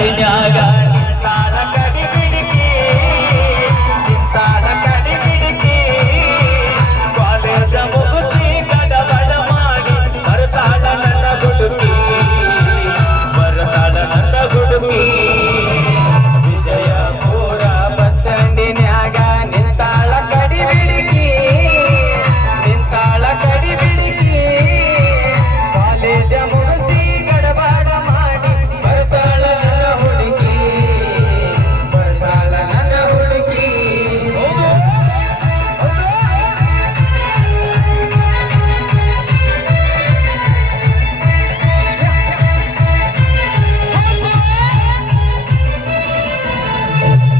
ಸಂದಿನ್ಯಾಗ ನಿಂತಾಳ ಕಡಿ ಬಿಡಿಕಿ ನಿಂತಾಳ ಕಡಿ ಬಿಡಿಕಿ ಕಾಲೇಜ ಮುಗಿಸಿ ಗಡಬಡ ಮಾಡಿ ಬರ್ತಾಳ ನನ್ನ ಹುಡುಗಿ ಬರ್ತಾಳ ನನ್ನ ಹುಡುಗಿ ವಿಜಯಪುರ ಬಸ್ ಸ್ಟ್ಯಾಂಡಿನ್ಯಾಗ ನಿಂತಾಳ ಕಡಿ ಬಿಡಿಕಿ ನಿಂತಾಳ ಕಡಿ ಬಿಡಿಕಿ ಕಾಲೇಜ ಮುಗಿಸಿ ಗಡಬಡ ಮಾಡಿ ಬರ್ತಾಳ ನನ್ನ ಹುಡುಗಿ ಬರ್ತಾಳ ನನ್ನ ಹುಡುಗಿ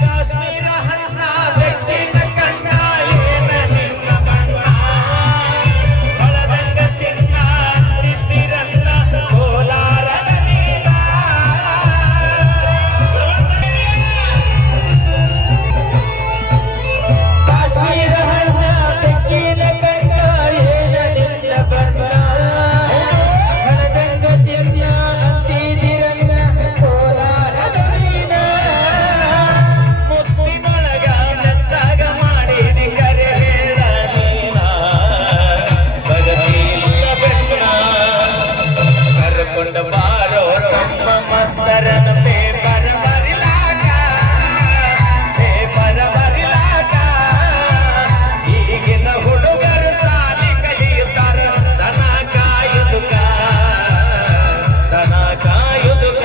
ಕಾಶ್ಮೀರ ಹಣ್ಣ ಬೆಟ್ಟಿನ ಕಣ್ಣ ಏನ ನಿನ್ನ ಬಣ್ಣ ಹೊಳದಂಗ ಚಿನ್ನ ತಿತ್ತಿರನ್ನ ಕೋಲಾರದ ನೀಲ ಕಾಶ್ಮೀರ ಹಣ್ಣ ಬೆಟ್ಟಿನ ಕಣ್ಣ ಏನ ನಿನ್ನ ಬಣ್ಣ ಹೊಳದಂಗ ಚಿನ್ನ ತಿತ್ತಿರನ್ನ ಕೋಲಾರದ ನೀಲ ಮುತ್ತಿನೊಳಗ ಮೆತ್ತಾಗ ಮಾಡಿದಿ ಕರೆ ಹೇಳ ನೀನ ಬರಲಿಲ್ಲ ಬೆನ್ನ ಕರ್ಕೊಂಡ ಬಾರೋ ತಮ್ಮ ಮಸ್ತರನ ಪೇಪರ್ ಬರಿಲಾಕ ಈಗಿನ ಹುಡುಗರು ಸಾಲಿ ಕಲಿಯುತ್ತಾರ ದನ ಕಾಯುದುಕ ದನ ಕಾಯುದುಕ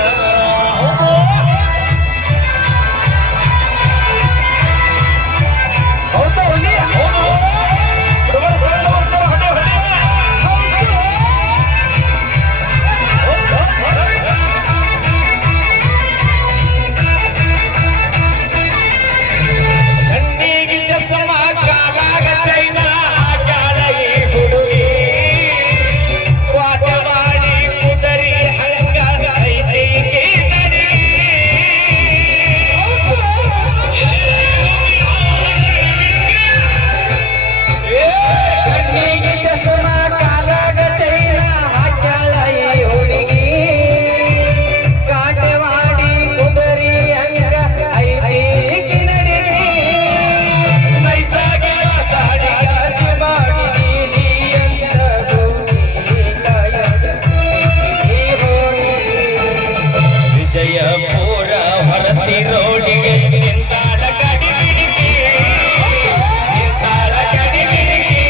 ಹೌದಾ ಹುಲಿ? ಹೌದು. ಕಣ್ಣಿಗೆ ಚಸ್ಮ ಕಾಲಾಗ ಚೈನ ಹಾಕ್ಯಾಳ ಈ ಹುಡುಗಿ ವಾಟವಾಡಿ ಕುದರಿ ಹಂಗ ಐತಿ ಈ ನಡಿ ಕಣ್ಣಿಗೆ ಚಸ್ಮ ಕಾಲಾಗ ಚೈನ ಹಾಕ್ಯಾಳ ಈ ಹುಡುಗಿ ಕಾಟವಾಡಿ ಕುದರಿ ಹಂಗ ಐತಿ ಈ ನಡಿ ನೈಸಾಗಿನ ದಾಡಿಗ ಸಿಬಾಡಿ ನೀ ಅಂತ ವಿಜಯಪುರ ಹೊರತಿ ರೋಡಿಗೆ ನಿಂತಾಳ ಕಡಿ ಬಿಡಿಕಿ ನಿಂತಾಳ ಕಡಿ ಬಿಡಿಕಿ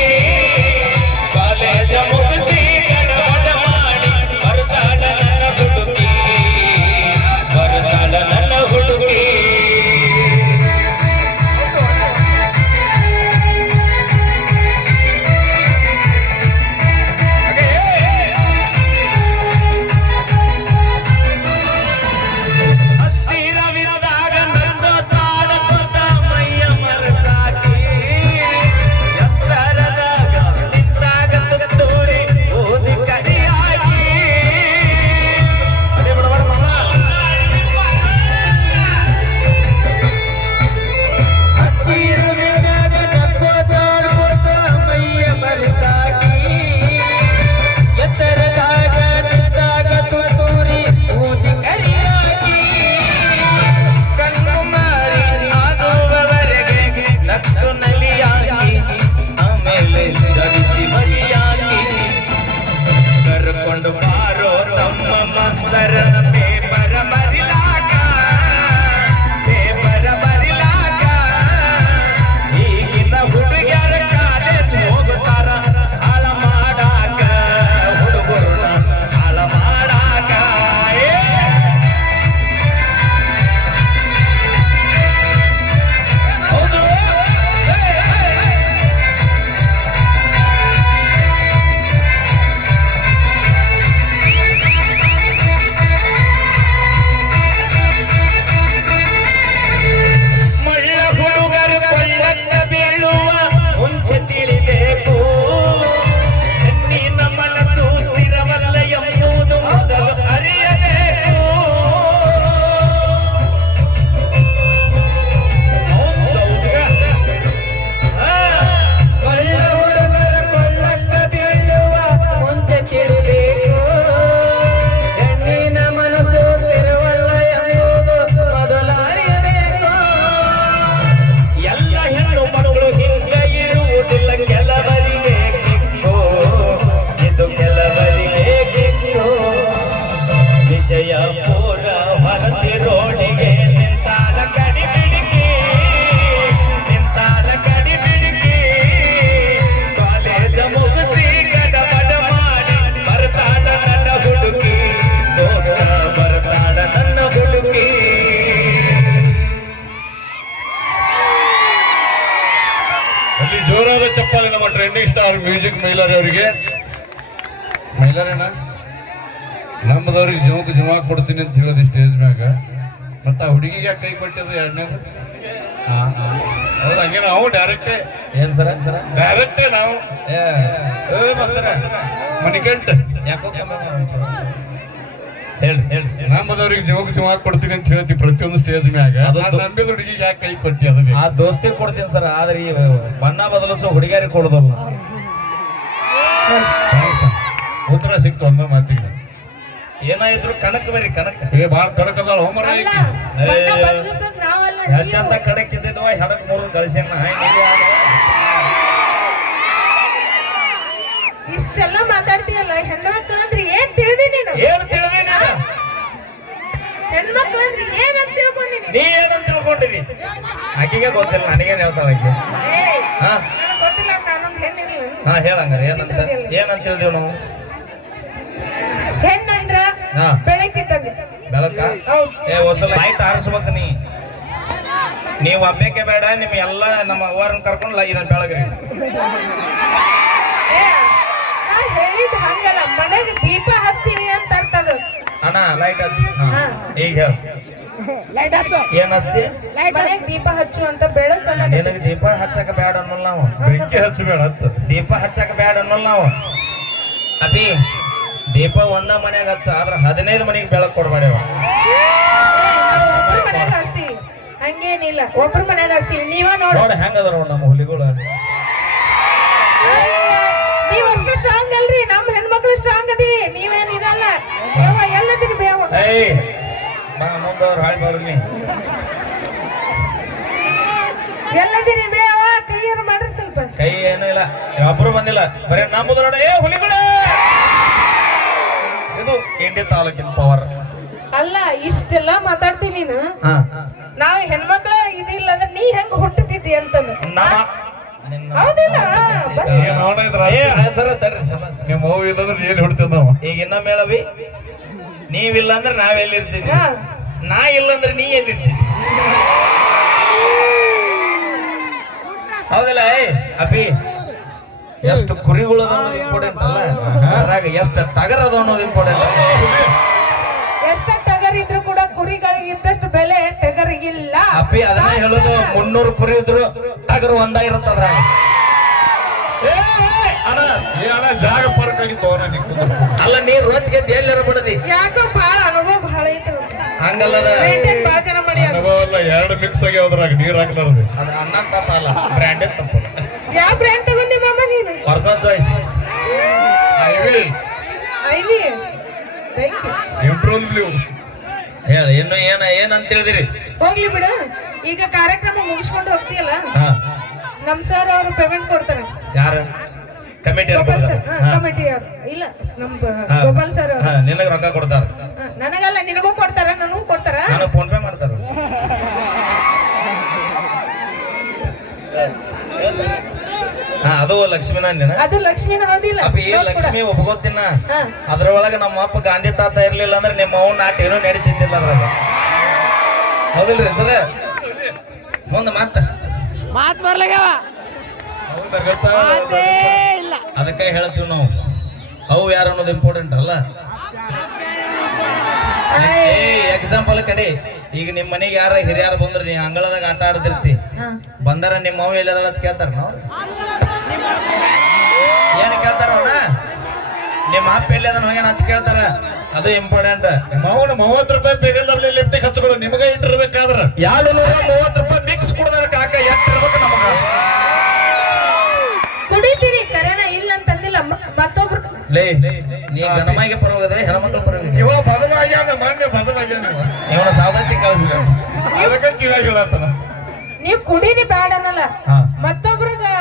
ಕಾಲೇಜ ಮುಗಿಸಿ ಗಡಬಡ ಮಾಡಿ ಬರ್ತಾಳ ನನ್ನ ಹುಡುಗಿ ಬರ್ತಾಳ ನನ್ನ ಹುಡುಗಿ ಹತ್ತಿರವಿದ್ದಾಗ ನನ್ನ ಟ್ರೆಂಡಿಂಗ್ ಸ್ಟಾರ್ ಮ್ಯೂಸಿಕ್ ಮೈಲಾರಿ ಅವರಿಗೆ ಮೈಲಾರೇನ ನಮ್ಮದವ್ರಿಗೆ ಜೀವ ಕೊಡ್ತೀನಿ ಅಂತ ಹೇಳೋದು ಸ್ಟೇಜ್ ಮ್ಯಾಗ ಮತ್ತ ಆ ಹುಡುಗಿಗೆ ಕೈ ಕೊಟ್ಟಿದ್ದು ಎರಡನೇದು ಹೌದು ಹಂಗೆ ನಾವು ಡೈರೆಕ್ಟೇ ಏನ್ ಸರ ಡೈರೆಕ್ಟೇ ನಾವು ಮಣಿಕಂಠ ಯಾಕೋ ಹೇಳ್ರಿ ನಮ್ಮದವ್ರಿಗೆ ಜೀವ ಕೊಡ್ತೀನಿ ಅಂತ ಹೇಳ್ತಿ ಪ್ರತಿಯೊಂದು ಸ್ಟೇಜ್ ಮ್ಯಾಗ ನಂಬಿದ ಹುಡುಗಿಗೆ ಯಾಕೆ ಕೈ ಕೊಟ್ಟಿ ಅದು ಆ ದೋಸ್ತಿ ಕೊಡ್ತೀನಿ ಸರ್ ಆದ್ರೆ ಈ ಬಣ್ಣ ಬದಲಿಸೋ ಹುಡುಗಿಯರಿಗೆ ಕೊಡೋದಲ್ಲ ಉತ್ತರ ಸಿಕ್ತು ಒಂದ ಮಾತಿಗೆ ಏನಾಯ್ತು ಕಣಕ್ ಬರೀ ಕಣಕ್ ಬಾಳ ಕಡಕದಾಳ ಹೋಮರ ಎಂತ ಕಡಕ್ ಇದ್ದಿದ್ವ ಹೆಡಕ್ ಮೂರು ಕಳಿಸ್ಯಾನ ಇಷ್ಟೆಲ್ಲ ಮಾತಾಡ್ತೀಯಲ್ಲ ಹೆಣ್ಮಕ್ಳು ಅಂದ್ರೆ ಏನ್ ತಿಳಿದಿ ನೀನು ಏನ್ ತಿಳಿದಿ ಹೆಣ್ಮಕ್ಳು ಅಂದ್ರೆ ಏನಂತ ತಿಳ್ಕೊಂಡಿನಿ ನೀ ಏನಂತ ತಿಳ್ಕೊಂಡಿದಿ ಆಕಿಗೆ ಗೊತ್ತಿಲ್ಲ ನನಗೇನ್ ಹೇಳ್ತಾಳ ಆಕಿ ಹಾ ಗೊತ್ತಿಲ್ಲ ನಾನೊಂದು ಹೆಣ್ಣಿರ್ಲಿ ಹಾ ಹೇಳಂಗಾರ ಏನಂತ ತಿಳಿದಿವ್ ನಾವು ಹೆಣ್ಣಂದ್ರ ಹಾ ಬೆಳಕಿದ್ದಂಗ ಬೆಳಕ ಏ ಹೊಸಲ ಲೈಟ್ ಆರಿಸ್ಬೇಕ ನೀವು ಒಬ್ಬಕ್ಕೆ ಬೇಡ ನಿಮ್ ಎಲ್ಲ ನಮ್ಮ ಅವ್ವರನ್ನ ಕರ್ಕೊಂಡ್ಲ ಇದನ್ನ ಬೆಳಗ್ರಿ ನಾ ಹೇಳಿದ್ ಹಂಗಲ್ಲ ಮನೆಗೆ ದೀಪ ಹಚ್ತೀವಿ ಅಂತ ಅರ್ಥದು ಅಣ್ಣ ಲೈಟ್ ಹಚ್ಚಿ ಈಗ ಹೇಳ ಏನ್ ಹಚ್ತಿ ಮನೆಗೆ ದೀಪ ಹಚ್ಚು ಅಂತ ಬೆಳಕಲ್ಲ ನಿನಗೆ ದೀಪ ಹಚ್ಚಕ ಬೇಡ ಅನ್ನೋಲ್ಲ ನಾವು ಬೆಂಕಿ ಹಚ್ಚಬೇಡ ಅಂತ ದೀಪ ಹಚ್ಚಕ ಬೇಡ ಅನ್ನೋಲ್ಲ ನಾವು ಅಭಿ ದೀಪ ಒಂದ ಮನೆಯಾಗ ಹಚ್ಚ ಆದ್ರ 15 ಮನೆಗೆ ಬೆಳಕು ಕೊಡ್ಬೇಡವ ಒಬ್ರ ಮನೆಗೆ ಹಚ್ತೀವಿ ಹಂಗೇನಿಲ್ಲ ಒಬ್ರ ಮನೆಗೆ ಹಚ್ತೀವಿ ನೀವ ನೋಡ ಹೆಂಗದ ನಮ್ಮ ಹುಲಿಗಳು ನೀವ್ ಅಷ್ಟೇ ಸ್ಟ್ರಾಂಗ್ ಅಲ್ರಿ ನಮ್ ಹೆಣ್ಮಕ್ಳು ಸ್ಟ್ರಾಂಗ್ ಅದೀವಿ ನೀವೇನ್ ಇದಲ್ಲ ಎಲ್ಲದಿರಿ ಬೇವ ಏಯ್ ಬಾ ಮುಂದವ್ರು ಹಾಳ್ ಬರ್ಲಿ ಎಲ್ಲದಿರಿ ಬೇವ ಕೈಯಾರು ಮಾಡ್ರಿ ಸ್ವಲ್ಪ ಕೈ ಏನೂ ಇಲ್ಲ ಒಬ್ರು ಬಂದಿಲ್ಲ ಬರೀ ನಮ್ಮದು ನೋಡ ಏ ಹುಲಿಗಳೇ ಇದು ಇಂಡಿ ತಾಲೂಕಿನ ಪವರ್ ಅಲ್ಲ ಇಷ್ಟೆಲ್ಲ ಮಾತಾಡ್ತೀನಿ ನೀನು ನಾವ್ ಹೆಣ್ಮಕ್ಳ ಇದಿಲ್ಲ ಅಂದ್ರೆ ನೀ ಹೆಂಗ್ ಹುಟ್ಟತಿದ್ದಿ ಅಂತಂದು ಹೌದಿಲ್ಲ ನಿಮ್ಮ ಮಗು ಇಲ್ಲಂದ್ರೆ ಏನ್ ಹುಡ್ತೇವೆ ನಾವು ಈಗ ಇನ್ನೊಮ್ಮೆ ಹೇಳವಿ ನೀವಿಲ್ಲ ಅಂದ್ರೆ ನಾವೆಲ್ಲಿರ್ತಿದ್ವಿ ನಾ ಇಲ್ಲಂದ್ರೆ ನೀ ಎಲ್ಲಿರ್ತಿದ್ವಿ ಹೌದಿಲ್ಲ ಏ ಅಪಿ ಎಷ್ಟು ಕುರಿಗಳು ಅದ ಅನ್ನೋದು ಇಂಪಾರ್ಟೆಂಟ್ ಅಲ್ಲ ಅದ್ರಾಗ ಎಷ್ಟು ಟಗರ್ ಅದ ಅನ್ನೋದು ಇಂಪಾರ್ಟೆಂಟ್ ಎಷ್ಟ ಟಗರ್ ಇದ್ರು ಕೂಡ ಕುರಿಗಳಿಗೆ ಇದ್ದಷ್ಟು ಬೆಲೆ ಟಗರಿಗಿಲ್ಲ ಅಪ್ಪಿ ಅದನ್ನ ಹೇಳೋದು 300 ಕುರಿ ಇದ್ರು ಟಗರು ಒಂದ ಇರುತ್ತದ್ರಾಗ ಅಣ್ಣ ಜಾಗ ಪರ್ಕ್ ಆಗಿ ತೋರ ಅಲ್ಲ ನೀರ್ ರೋಚ್ಗೆ ಎಲ್ಲಾರ ಬಿಡದಿ ಯಾಕೋ ಬಹಳ ಅನುಭವ ಬಹಳ ಐತೆ ಹಂಗಲ್ಲದ ಬಾಳ ಜನ ಮಾಡಿ ಎರಡು ಮಿಕ್ಸ್ ಆಗಿ ಅದ್ರಾಗ ನೀರ್ ಹಾಕ್ಲಾರ್ದು ಅದ ಅನ್ನ ತಪ್ಪ ಅಲ್ಲ ಬ್ರ್ಯಾಂಡೆಡ್ ತಪ್ಪು ಯಾವ ಬ್ರ್ಯಾಂಡ್ ತಗೊಂಡಿ ಮಾಮ ನೀನು ಪರ್ಸನ್ ಚಾಯ್ಸ್ ಐವಿ ಇಂಪ್ರೂವ್ ಬ್ಲೂ ಹೇಳ ಇನ್ನು ಏನಂತ ಹೇಳಿದಿರಿ ಹೋಗ್ಲಿ ಬಿಡು ಈಗ ಕಾರ್ಯಕ್ರಮ ಮುಗಿಸ್ಕೊಂಡು ಹೋಗ್ತೀಯಲ್ಲ ನಮ್ ಸರ್ ಅವರು ಪೇಮೆಂಟ್ ಕೊಡ್ತಾರೆ ಯಾರ ಕಮಿಟಿ ಕಮಿಟಿ ಅವರು ಇಲ್ಲ ನಮ್ ಗೋಪಾಲ್ ಸರ್ ನಿನಗ ರೊಕ್ಕ ಕೊಡ್ತಾರ ನನಗಲ್ಲ ನಿನಗೂ ಕೊಡ್ತಾರ ನನಗೂ ಕೊಡ್ತಾರ ನಾನು ಫೋನ್ ಪೇ ಮಾಡ್ತಾರ ಅದು ಲಕ್ಷ್ಮೀನ ಅದು ಲಕ್ಷ್ಮಿನ ಹೌದಿಲ್ಲ ಅಪ್ಪ ಈ ಲಕ್ಷ್ಮಿ ಒಪ್ಕೋತಿನ ಅದ್ರೊಳಗ ನಮ್ಮ ಅಪ್ಪ ಗಾಂಧಿ ತಾತ ಇರ್ಲಿಲ್ಲ ಅಂದ್ರೆ ನಿಮ್ಮ ಅವ್ನ ನಾಟ ಏನೋ ನಡೀತಿದ್ದಿಲ್ಲ ಅದ್ರಾಗ ಹೌದಿಲ್ರಿ ಸರ ಮುಂದ ಮಾತ್ ಬರ್ಲಾಗ್ಯಾವ ಅದಕ್ಕೆ ಹೇಳ್ತೀವಿ ನಾವು ಅವು ಯಾರು ಅನ್ನೋದು ಇಂಪಾರ್ಟೆಂಟ್ ಅಲ್ಲ ಎಕ್ಸಾಂಪಲ್ ಕಡೆ ಈಗ ನಿಮ್ ಮನೆಗೆ ಯಾರ ಹಿರಿಯಾರು ಬಂದ್ರೆ ನೀ ಅಂಗಳದಾಗ ಆಟ ಆಡ್ತಿರ್ತಿ ಬಂದಾರ ನಿಮ್ಮ ಅವ್ ಎಲ್ಲದ ಅಂತ ಕೇಳ್ತಾರ ನಾವು ಏನ್ ಕೇಳ್ತಾರ ಅವನ ನಿಮ್ಮ ಅಪ್ಪ ಎಲ್ಲಿ ಅದನ್ನ ಹೋಗ್ಯಾನ ಅಂತ ಕೇಳ್ತಾರ ಅದು ಇಂಪಾರ್ಟೆಂಟ್ ಮಾವನ 30 ರೂಪಾಯಿ ಪೇಗಲ್ ಲಿಫ್ಟಿಗೆ ಹಚ್ಕೊಳ್ಳೋ ನಿಮಗೆ ಇಟ್ಟಿರ್ಬೇಕಾದ್ರ 230 ರೂಪಾಯಿ ಮಿಕ್ಸ್ ಕುಡ್ದಾರ ಕಾಕ ಎಷ್ಟಿರ್ಬೇಕು ನಮಗ ಕುಡಿತೀರಿ ಕರೆನ ಇಲ್ಲ ಅಂತಂದಿಲ್ಲ ಮತ್ತೊಬ್ರು ಲೇ ನೀ ಗಣಮಾಯಿಗೆ ಪರವಾಗದೆ ಹೆಣ್ಮಕ್ಳ ಪರವಾಗಿದೆ ಇವ ಬದಲಾಗ್ಯಾನ ಮಾನ್ಯ ಬದಲಾಗ್ಯಾನ ಇವನ ಸಾವಧಾನತೆ ಕಳಿಸ್ರಿ ಅದಕ್ಕೆ ಕಿವಾಗ ಹೇಳತ್ತನ ನೀವ್ ಕುಡೀರಿ ಬ್ಯಾಡ ಅನ್ನಲ್ಲ ಮತ್ತೊಬ್ರಿಗೆ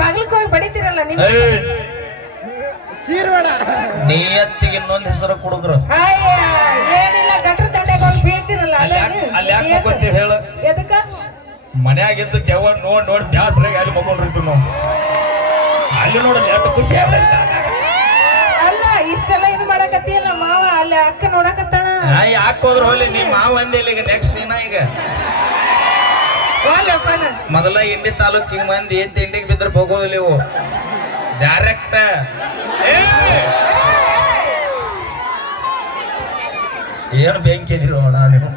ಬಾಗಿಲಕ್ಕೆ ಹೋಗಿ ಬಡಿತೀರಲ್ಲ ನೀವು ನಿಯತ್ತಿಗೆ ಇನ್ನೊಂದು ಹೆಸರು ಕುಡುಗ್ರು ಏನಿಲ್ಲ ಗಟ್ರ ತಂಡೆಗೆ ಹೋಗಿ ಬೀಳ್ತಿರಲ್ಲ ಅಲ್ಲಿ ಯಾಕೆ ಹೋಗ್ತೀವಿ ಹೇಳು ಎದಕ್ಕ ಮನ್ಯಾಗಿದ್ದು ದೆವ್ವ ನೋಡಿ ಬ್ಯಾಸ್ರಾಗ ಅಲ್ಲಿ ಮಕ್ಕೊಂಡಿರ್ತೀವಿ ನಾವು ಅಲ್ಲಿ ನೋಡಲ್ಲ ಎಷ್ಟು ಖುಷಿ ಆಗ್ಬೇಕು ಅಲ್ಲ ಇಷ್ಟೆಲ್ಲ ಇದು ಮಾಡಕತ್ತಿಯಲ್ಲ ಮಾವ ಅಲ್ಲಿ ಅಕ್ಕ ನೋಡಕತ್ತಾಳ ಯಾಕೆ ಹೋದ್ರು ಹೋಗ್ಲಿ ನಿಮ್ಮ ಮಾವ ಅಂದಿಲ್ಲ ಈಗ ನೆಕ್ಸ್ಟ್ ದಿನ ಈಗ ಮೊದಲ ಇಂಡಿ ತಾಲೂಕಿಗೆ ಮಂದಿ ತಿಂಡಿಗೆ ಬಿದ್ರೆ ಹೋಗೋದಿಲ್ಲ ಇವು ಡೈರೆಕ್ಟ್ ಏನು ಬೆಂಕಿ ಇದಿರೋ ನೀವು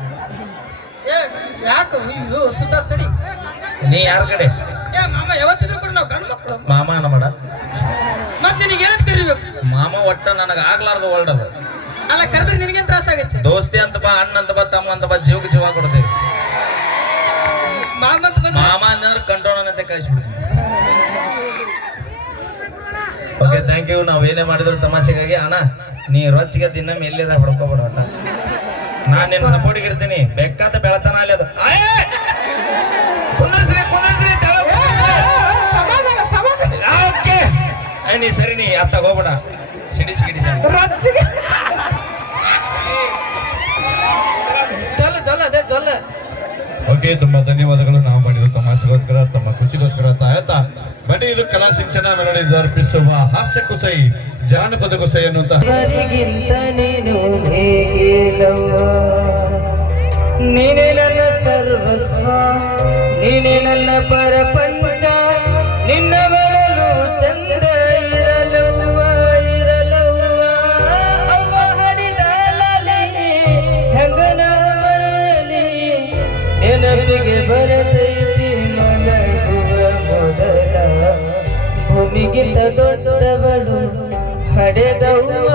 ಯಾಕೆ ಇವು ಸುತ್ತ ತಡಿ ನೀ ಯಾರ ಕಡೆ ಮಾಮ ಯಾವತ್ತಿದ್ರು ಕೂಡ ನಾವು ಗಂಡು ಮಕ್ಕಳು ಮಾಮ ಅನ್ನಬೇಡ ಮತ್ತೆ ನಿನಗೆ ಏನಂತ ಕರಿಬೇಕು ಮಾಮ ಒಟ್ಟ ನನಗೆ ಆಗ್ಲಾರ್ದು ವರ್ಲ್ಡ್ ಅದು ಅಲ್ಲ ಕರೆದ್ರೆ ನಿನಗೇನು ತ್ರಾಸ ಆಗತ್ತೆ ದೋಸ್ತಿ ಅಂತ ಬಾ ಅಣ್ಣ ಅಂತ ಬಾ ತಮ್ಮ ಅಂತ ಬಾ ಜೀವಕ್ಕೆ ಜೀವ ಕೊಡ್ತೇವೆ ಮಾಮ ಅಂತ ಬಂದ್ರೆ ಮಾಮ ಅಂದ್ರೆ ಕಂಟ್ರೋಲ್ ಅಂತ ಕಳಿಸ್ಬಿಡ್ತೀವಿ ಓಕೆ ಥ್ಯಾಂಕ್ ಯು ನಾವು ಏನೇ ಮಾಡಿದ್ರು ತಮಾಷೆಗಾಗಿ ಅಣ್ಣ ನೀ ರೊಚ್ಚಿಗೆ ದಿನ ಮೇಲಿರ ಹೊಡ್ಕೋಬೇಡ ಅಣ್ಣ ನಾನು ನಿನ್ನ ಸಪೋರ್ಟಿಗೆ ಇರ್ತೀನಿ ಬೆಕ್ಕಾತ ಬೆಳತನ ಅಲ್ಲಿ ಅದು ಕುಂದರ್ಸ್ರಿ ಸಮಾಧಾನ ಸಮಾಧಾನ ಓಕೆ ನೀ ಸರಿ ನೀ ಅತ್ತ ಹೋಗ್ಬೇಡ ಸಿಡಿಸಿ ಗಿಡಿಸಿ ರೊಚ್ಚಿಗೆ ಚಲ್ಲ ಅದೇ ಚಲ್ಲ ಓಕೆ ತುಂಬಾ ಧನ್ಯವಾದಗಳು. ನಾವು ಮಾಡಿದ ತಮಾಷೆಗೋಸ್ಕರ ತಮ್ಮ ಖುಷಿಗೋಸ್ಕರ ತಾಯತಾ ಬನ್ನಿ, ಇದು ಕಲಾ ಶಿಕ್ಷಣ ಮೆಲಡಿ ಅರ್ಪಿಸುವ ಹಾಸ್ಯ ಕುಸೈ ಜಾನಪದ ಕುಸೈ ಅನ್ನುವಂತಹ ನೀನು ಹೇಗಿಲ್ಲವ ನೀನೇ ನನ್ನ ಸರ್ವಸ್ವ ನೀನೇ ನನ್ನ ಪ್ರಪಂಚ ನಿನ್ನ ಬರಲು ಚಂದ ಇರಲವ್ವ ಅವ್ವ ಹಡಿದಲಲಿ ಹೆಂಗನ ಮರಲಿ ನೆನಪಿಗೆ ಬರತೈತಿ ಮಲಗುವ ಮೊದಲ ಭೂಮಿಗಿಂತ ದೊಡ್ಡವಳು ಹಡೆದವ್ವ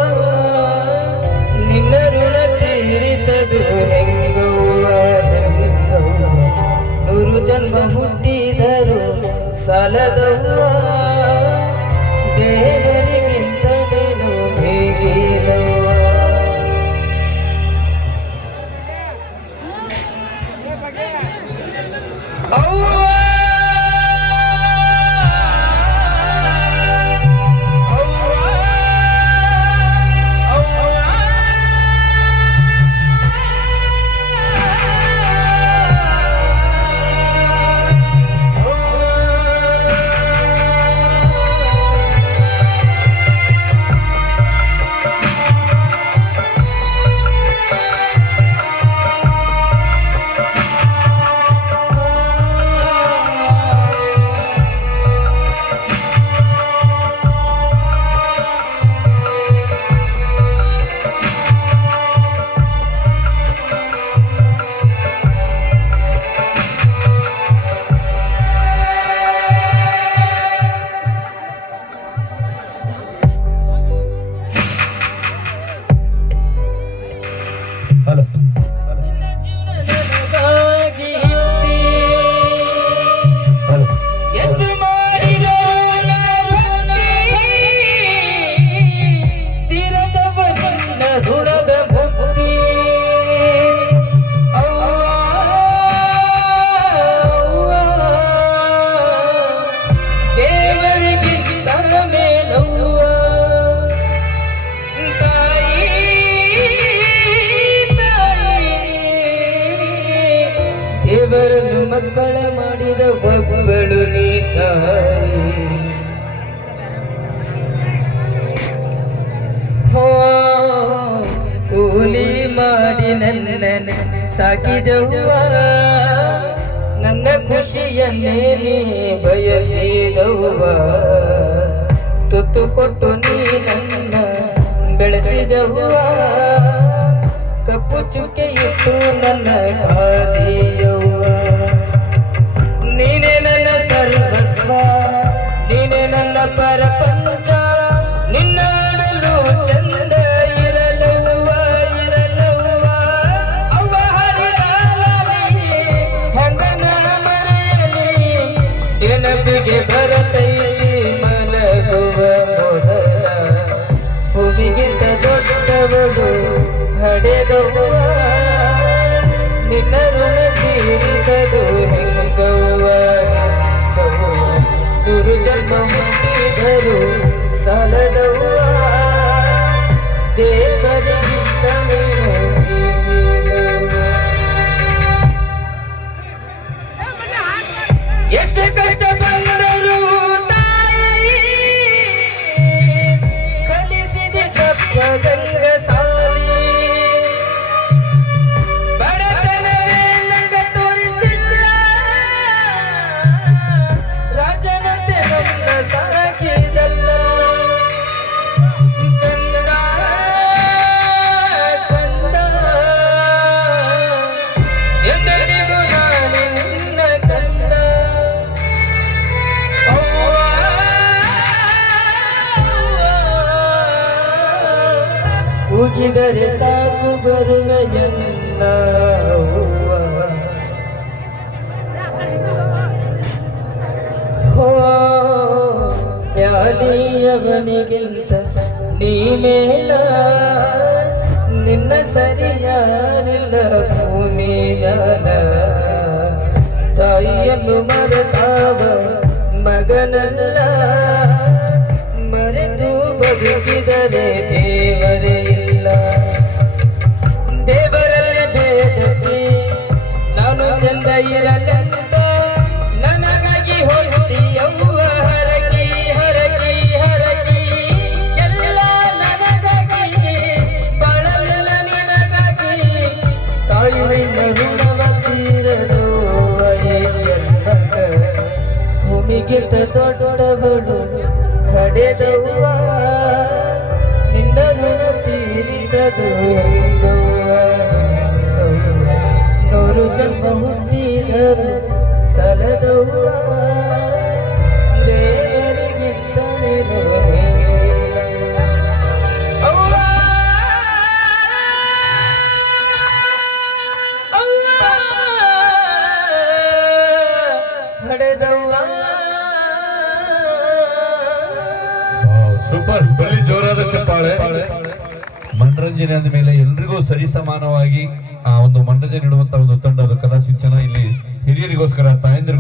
ನಿನ್ನ ಋಣ ತೀರಿಸದು ಹೆಂಗವ್ವ ನೂರು ಜನ್ಮ ಹುಟ್ಟಿದರು ಸಾಲದವ್ವ ದೇವರಿಗಿಂತ ನೀನು ಹೇಗಿಲ್ಲವ್ವ ಹಲೋ ಎಷ್ಟು ಮಾಡಿದರು ತೀರದ ಬಸನ್ನ ಋಣದ ಭಕ್ತಿ ದೇವರಿಗಿಂತ ಮೇಲವ್ವ ದೇವರನ್ನು ಮಕ್ಕಳ ಮಾಡಿದ ಒಬ್ಬಳು ನೀ ತಾಯಿ ಹೋ ಕೂಲಿ ಮಾಡಿ ನನ್ನ ಸಾಕಿದವ್ವ ನನ್ನ ಖುಷಿಯನ್ನೇ ನೀ ಬಯಸಿದವ್ವ ತುತ್ತು ಕೊಟ್ಟು ನೀ ನನ್ನ ಬೆಳೆಸಿದವ್ವ ಕಪ್ಪು ಚುಕ್ಕೆ ಇಟ್ಟು ನನ್ನ ಕಾದಿಯವ್ವ ನೀನೇ ನನ್ನ ಸರ್ವಸ್ವ ನೀನೇ ನನ್ನ ಪ್ರಪಂಚ ನಿನ್ನಾಡಲು ಚಂದ ಇರಲವ್ವ ಅವ್ವ ಹರಿದಾಲಲಿ ಹೆಂಗನ ಮರೆಯಲಿ ನೆನಪಿಗೆ ಬರತೈತಿ ಮಲಗುವ ಮೊದಲ ಭೂಮಿಗಿಂತ ದೊಡ್ಡವಳು ಹಡೆದವ್ವ ನಿನ್ನ ಋಣ ತೀರಿಸದು ಹೆಂಗವ್ವ ನೂರು ಜನ್ಮ ಹುಟ್ಟಿದರು ಸಾಲದವ್ವ ದೇವರಿಗಿಂತ ನೀನು ಹೀಗಿಲ್ಲವ್ವ. ಎಷ್ಟು ಕಷ್ಟ ಬಂದರು ತಾಯಿ ಕಲಿಸಿದೆ ಜಪ್ಪ ಗಂಗ ಸಾಲಿ ಬಡತನವೇ ನಂಗ ತೋರಿಸಿಲ್ಲ ಹುಡುಕಿದರೆ ಸಾಕು ಬರುವೆಯನ್ನ ಹೋ ಮ್ಯಾಲಿಯವನಿಗಿಂತ ನೀ ಮೇಲ ನಿನ್ನ ಸರಿಯಾರಿಲ್ಲ ಭೂಮಿ ಮ್ಯಾಲ ತಾಯಿಯನ್ನು ಮರೆತಾವ ಮಗನಲ್ಲ ಮರೆತು ಬದುಕಿದರೆ ದೇವರೇ ಇಲ್ಲ ದೇವರಲ್ಲಿ ಬೇಡಕ್ಕೆ ನಾನು ಚಂದ ಇರಲೆಂತ ನನಗಾಗಿ ಹೊರಟಿಯವ್ವ ಹರಗಿ ಹರಗಿ ಹರಗಿ ಎಲ್ಲ ನನಗಾಗಿ ಬಾಳಲೆಲ್ಲ ನಿನಗಾಗಿ ತಾಯಿ ಋಣವ ತೀರದು ಅಯೇ ಜನ್ಮಕ ಭೂಮಿಗಿಂತ ದೊಡ್ಡವಳು ಹಡೆದವ್ವ ನಿನ್ನ ಋಣ ತೀರಿಸದು ನೂರು ಜನ್ಮ ಹುಟ್ಟಿದರು ಸಲದವ್ವ ದೇವರಿಗಿಂತ ಹಡೆದವ್ವ ಸೂಪರ್, ಬಲಿ ಜೋರಾದ ಚಪ್ಪಾಳೆ. ಮನರಂಜನೆ ಅಂದ ಮೇಲೆ ಎಲ್ರಿಗೂ ಸರಿಸಮಾನವಾಗಿ ಆ ಒಂದು ಮನರಂಜನೆ ನೀಡುವಂತ ಒಂದು ತಂಡ, ಅದು ಕಲಾ ಸಿಂಚನ ಇಲ್ಲಿ ಹಿರಿಯರಿಗೋಸ್ಕರ, ತಾಯಂದಿರಿಗೋಸ್ಕರ